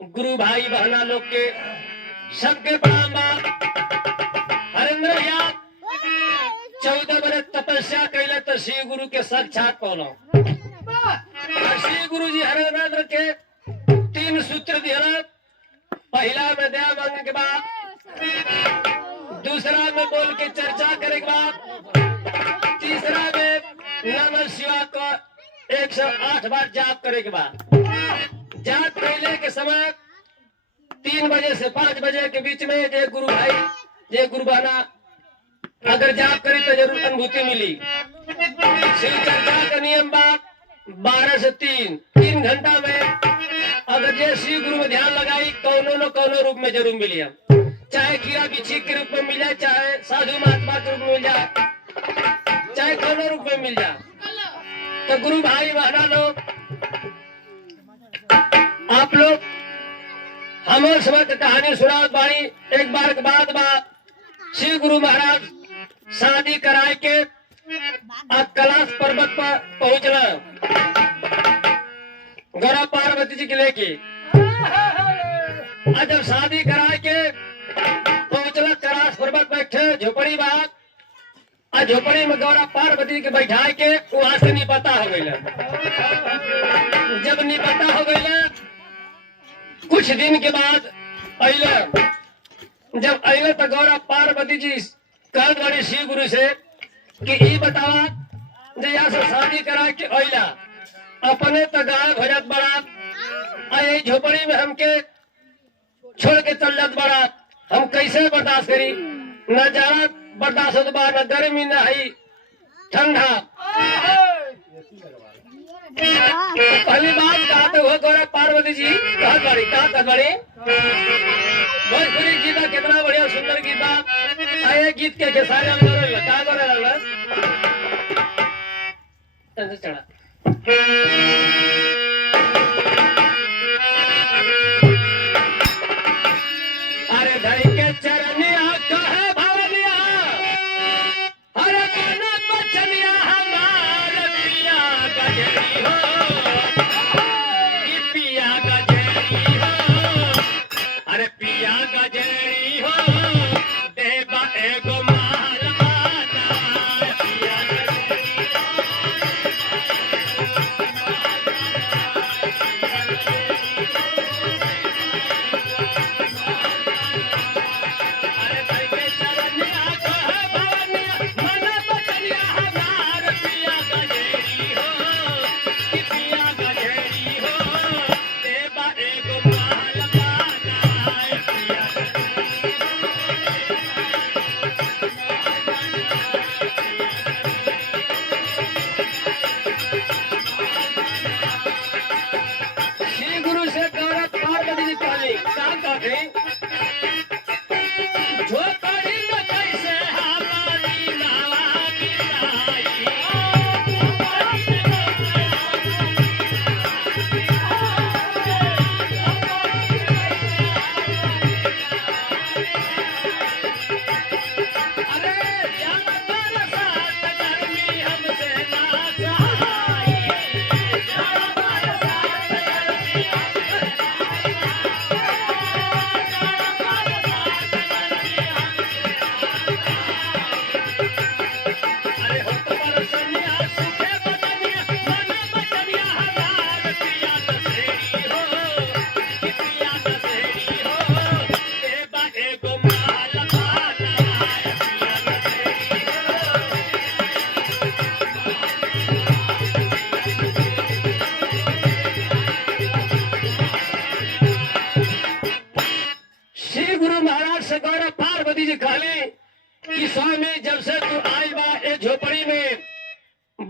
गुरु भाई बहना लोग के सबके प्रणाम बा। हरेंद्र भैया 14 बरस तपस्या कैले तो श्री गुरु के साक्षात पौलो। श्री गुरु जी हरेंद्र के 3 सूत्र दिया। पहला में दया मांगने के बाद, दूसरा में बोल के चर्चा करे के बाद, तीसरा में नमः शिवाय का 108 बार जाप करे के बाद। जाप पहले के समय 3 बजे से 5 बजे के बीच में जे गुरु भाई जे गुरु बहना अगर जाप करी तो जरूर अनुभूति मिली। शिव चर्चा का नियम बात 12 से 3 घंटा में अगर जे श्री गुरु में ध्यान लगाई कौनो न कौनो रूप में जरूर मिली। चाहे कीड़ा बिच्छी के रूप में मिल जाए, चाहे साधु महात्मा के रूप में मिल जाए, चाहे कौनो रूप में मिल जाए। तो गुरु भाई बहना लोग, आप लोग हमारे समय कहानी सुना बाणी। एक बार के बाद श्री गुरु महाराज शादी कराए के कैलाश पर्वत पर पहुंचना गौरा पार्वती जी के लेके। जब शादी कराए के पहुंचला कैलाश पर्वत बैठे झोपड़ी बात, झोपड़ी में गौरा पार्वती के बैठाए के वहां से निपता हो गई। जब निपता हो गई कुछ दिन के बाद अइले। जब अइले तो गौरा पार्वती जी कहत बड़ी श्री गुरु से कि ई बतावा जे यहाँ से शादी करा के अइला अपने तो गायब हो जात बड़ा, यही झोपड़ी में हमके छोड़ के चल जात बड़ा, हम कैसे बर्दाश्त करी? न जाड़ा बर्दाश्त होत बा, न गर्मी, न है ठंडा। पहली बात कहा तो वो गौरा पार्वती जी कहत बड़ी भोजपुरी गीता कितना बढ़िया सुंदर गीत बा। ये गीत के खेसारी का गोरे लगला चढ़ा अरे धई के चरनिया कहे भवनिया, अरे गाना बचनिया हमार पिया गजरी हो, पिया गजरी हो, अरे पिया गजरी हो, देवा एगो मालवाना, पिया गजरी हो।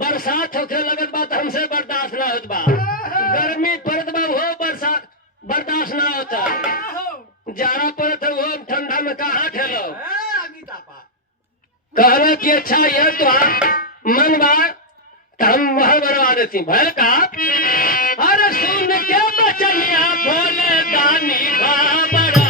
बरसात होके लगत बा त हमसे बर्दाश्त ना होत बा, गर्मी पड़त बा वो बरसात बर्दाश्त ना होता, जाड़ा पड़त है वो ठंडा में कहाँ ठेलो। कहला कि अच्छा यह तो मन बा तो हम महल बनवा देती भैल का। अरे सुन के बचनिया भोले दानी बड़ाई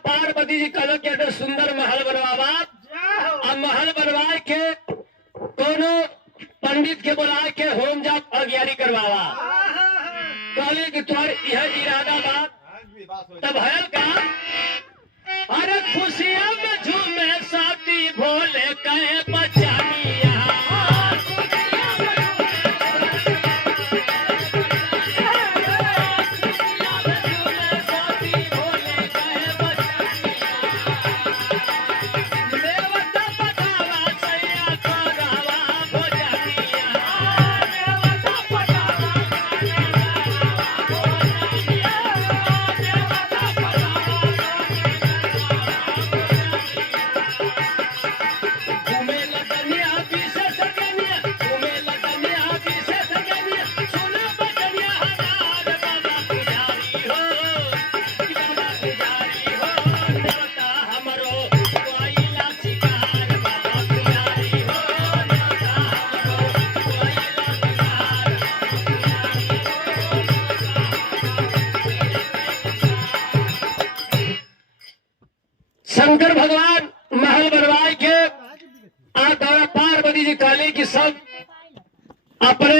पार्वती जी कहलो कि एगो सुंदर महल बनवावा। अब महल बनवा के कोनो पंडित के बुला के होम जाप अज्ञानी करवावा। कहले कि तुम्हार यह इरादा बात तब है का। अरे खुशियां में झूमे साथी भोले कहे बचानिया। शंकर भगवान महल बनवाए के आ पार्वती जी कहले कि सब अपने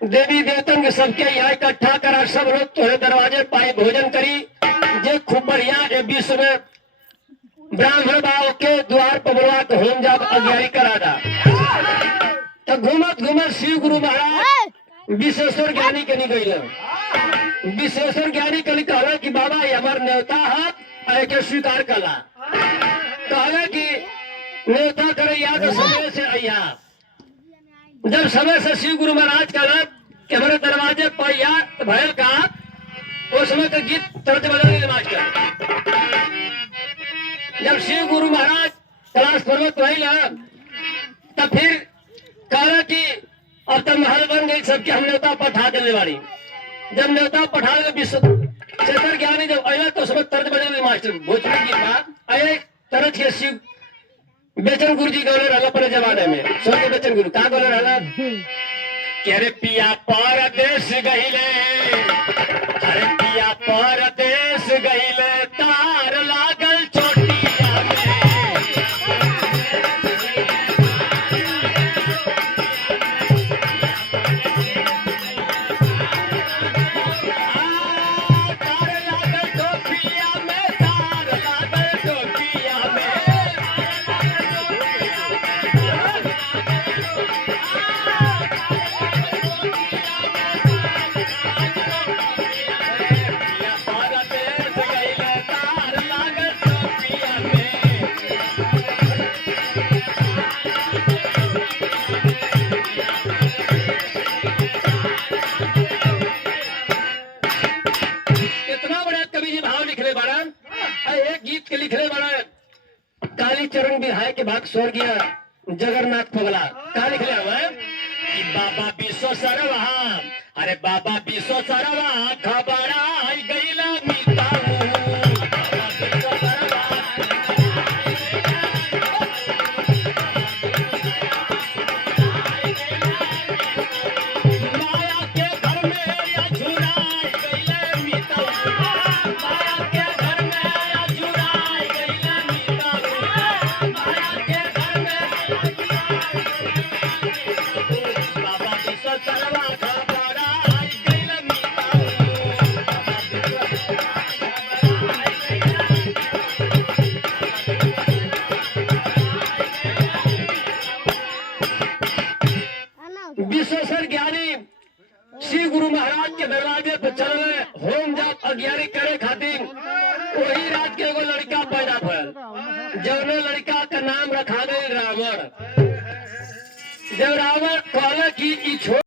देवी देवतन के सबके यहाँ इकट्ठा करा। सब लोग तोहरे दरवाजे पाए भोजन करी। जे खूब बढ़िया ए विश्व में ब्राह्मण बाव के द्वार पर बुलवा के होम जाप अज्ञानी करा दा। तो घूमत घूमत शिव गुरु महाराज विश्वेश्वर ज्ञानी के निकल। विश्वेश्वर ज्ञानी कल कहला कि बाबा ये हमार न्योता है के स्वीकार कला। कहला कि न्योता करे या तो समय से अया। जब समय से शिव गुरु महाराज कहला कि हमारे दरवाजे पर या भयल का उस समय का गीत तर्ज बदल मास्टर। जब शिव गुरु महाराज कैलाश पर्वत वही तब फिर कहला कि अब तक महल बन गई सबके हम न्योता पठा देने वाली। जब न्योता पठा दे विश्व चेतर ज्ञानी जब अया तो सब तर्ज बदल मास्टर भोजपुरी गीत बात अये तरज के शिव बेचन गुरु जी गौले रहला अपने जमाने में। स्वर्गीय बेचन गुरु का गौले रहला कि अरे पिया परदेश गईले। अरे पिया परदेश गईले तार लागल चोटिया में। तार लागल टोपिया में, तार लागल टोपिया में। कालीचरण विधायक के भाग स्वर्गीय जगन्नाथ पगला का लिखले हुआ कि बाबा विश्व सरवा। अरे बाबा विश्व सरवा खबरा गईला मिताऊ। माया के घर में या झुराई गईले मिताऊ। वही रात के एगो लड़का पैदा भल, जौने लड़का का नाम रखा गई रावण। जब रावण कहल कि ई